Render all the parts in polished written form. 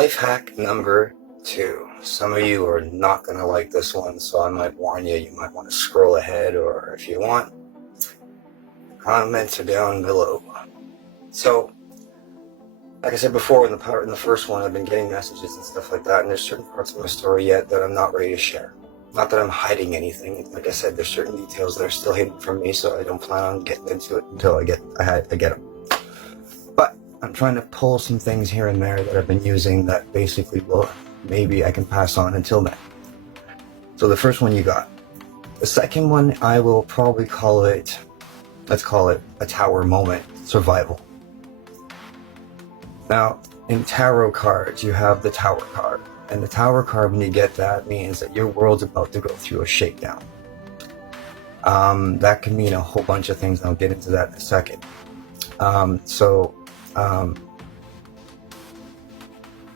Life hack number 2. Some of you are not going to like this one, so I might warn you. You might want to scroll ahead, or if you want, comments are down below. So, like I said before, in the first one, I've been getting messages and stuff like that, and there's certain parts of my story yet that I'm not ready to share. Not that I'm hiding anything. Like I said, there's certain details that are still hidden from me, so I don't plan on getting into it until I get them. But I'm trying to pull some things here and there that I've been using that basically maybe I can pass on until then. So the first one you got. The second one, I will probably let's call it a tower moment, survival. Now, in tarot cards, you have the tower card. And the tower card, when you get that, means that your world's about to go through a shakedown. That can mean a whole bunch of things, and I'll get into that in a second.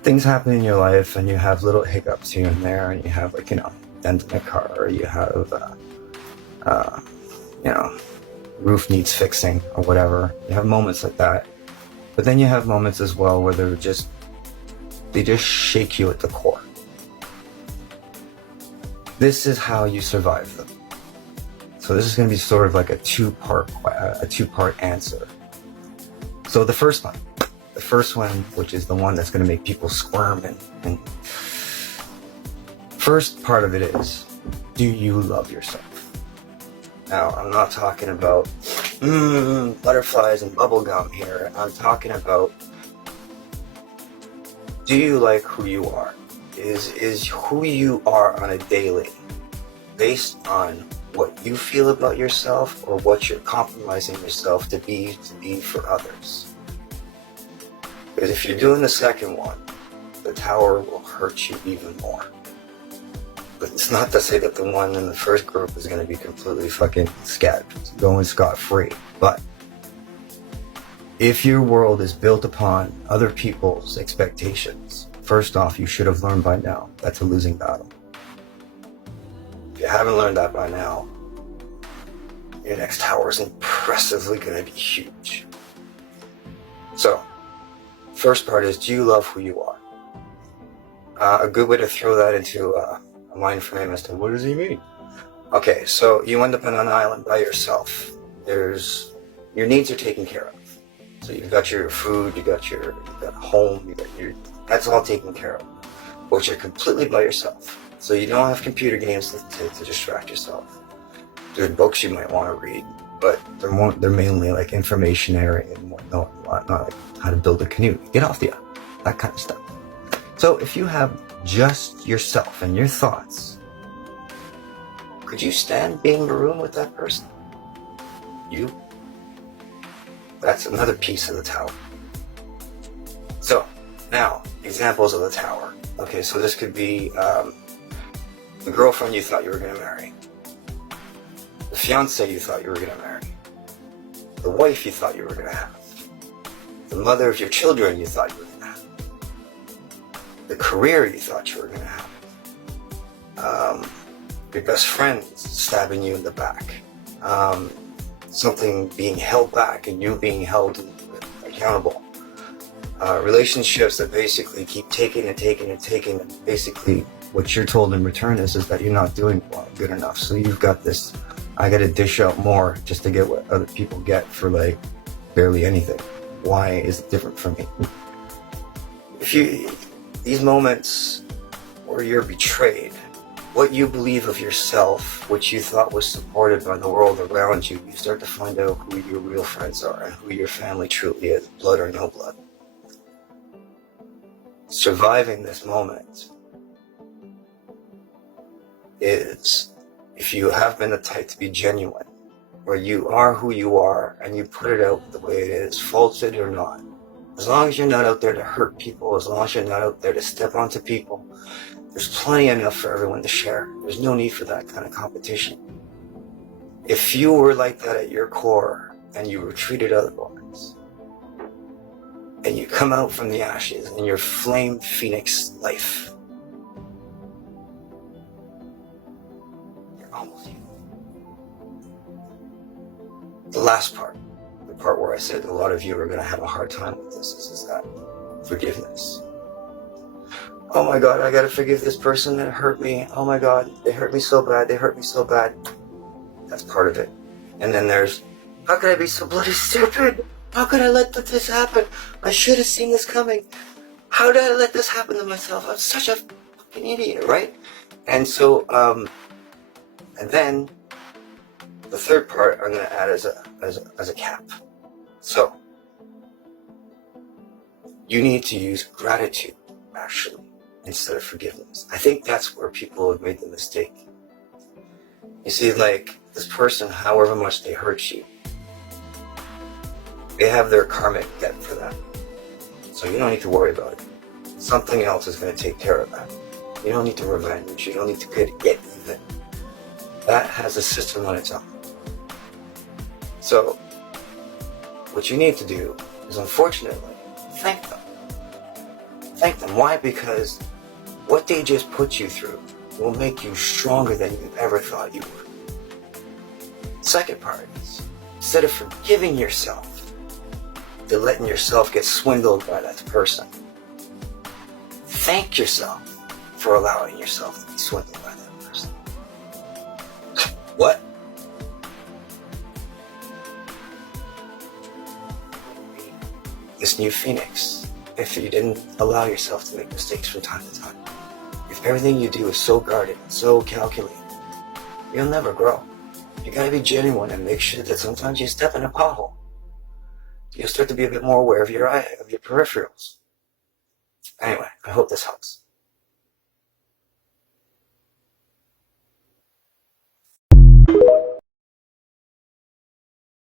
Things happen in your life, and you have little hiccups here and there, and you have, dent in a car, or you have, roof needs fixing, or whatever. You have moments like that. But then you have moments as well where they just shake you at the core. This is how you survive them. So this is going to be sort of like a two-part answer. So the first one, which is the one that's going to make people squirm, and first part of it is, do you love yourself? Now, I'm not talking about butterflies and bubblegum here. I'm talking about, do you like who you are? Is who you are on a daily based on what you feel about yourself, or what you're compromising yourself to be for others? Because if you're doing the second one, the tower will hurt you even more. But it's not to say that the one in the first group is going to be completely fucking going scot-free. But if your world is built upon other people's expectations, first off, you should have learned by now that's a losing battle. If you haven't learned that by now, your next tower is impressively going to be huge. So, first part is, do you love who you are? A good way to throw that into a mind frame as to what does he mean? Okay, so you end up on an island by yourself. Your needs are taken care of. So you've got your food, you've got home, that's all taken care of. But you're completely by yourself. So you don't have computer games to distract yourself. There's books you might want to read, but they're mainly like informationary and whatnot, like how to build a canoe, get off the island, that kind of stuff. So if you have just yourself and your thoughts, could you stand being in a room with that person? That's another piece of the tower. So, now, examples of the tower. Okay, so this could be the girlfriend you thought you were going to marry, the fiance you thought you were going to marry, the wife you thought you were going to have, the mother of your children you thought you were going to have, the career you thought you were going to have, your best friend stabbing you in the back, something being held back and you being held accountable, relationships that basically keep taking, and basically what you're told in return is that you're not doing good enough. So you've got this, I got to dish out more just to get what other people get for like barely anything. Why is it different from me? These moments where you're betrayed, what you believe of yourself, which you thought was supported by the world around you, you start to find out who your real friends are and who your family truly is, blood or no blood. Surviving this moment is, if you have been the type to be genuine, where you are who you are and you put it out the way it is, faulted or not. As long as you're not out there to hurt people, as long as you're not out there to step onto people, there's plenty enough for everyone to share. There's no need for that kind of competition. If you were like that at your core and you were treated otherwise, and you come out from the ashes in your flame phoenix life, you're almost healed. The last part, the part where I said a lot of you are going to have a hard time with this, is that forgiveness. oh my God, I gotta forgive this person that hurt me. Oh my God, they hurt me so bad. They hurt me so bad. That's part of it. And then there's, how could I be so bloody stupid? How could I let this happen? I should have seen this coming. How did I let this happen to myself? I'm such a fucking idiot, right? And so, and then the third part I'm going to add as a cap. So, you need to use gratitude, actually, instead of forgiveness. I think that's where people have made the mistake. You see, like, this person, however much they hurt you, they have their karmic debt for that. So you don't need to worry about it. Something else is going to take care of that. You don't need to revenge. You don't need to get even. That has a system on its own. So, what you need to do is, unfortunately, thank them. Thank them. Why? Because what they just put you through will make you stronger than you ever thought you would. Second part is, instead of forgiving yourself, to letting yourself get swindled by that person, thank yourself for allowing yourself to be swindled by that person. What? This new phoenix, if you didn't allow yourself to make mistakes from time to time, if everything you do is so guarded, so calculated, you'll never grow. You gotta be genuine and make sure that sometimes you step in a pothole. You'll start to be a bit more aware of your peripherals. Anyway, I hope this helps.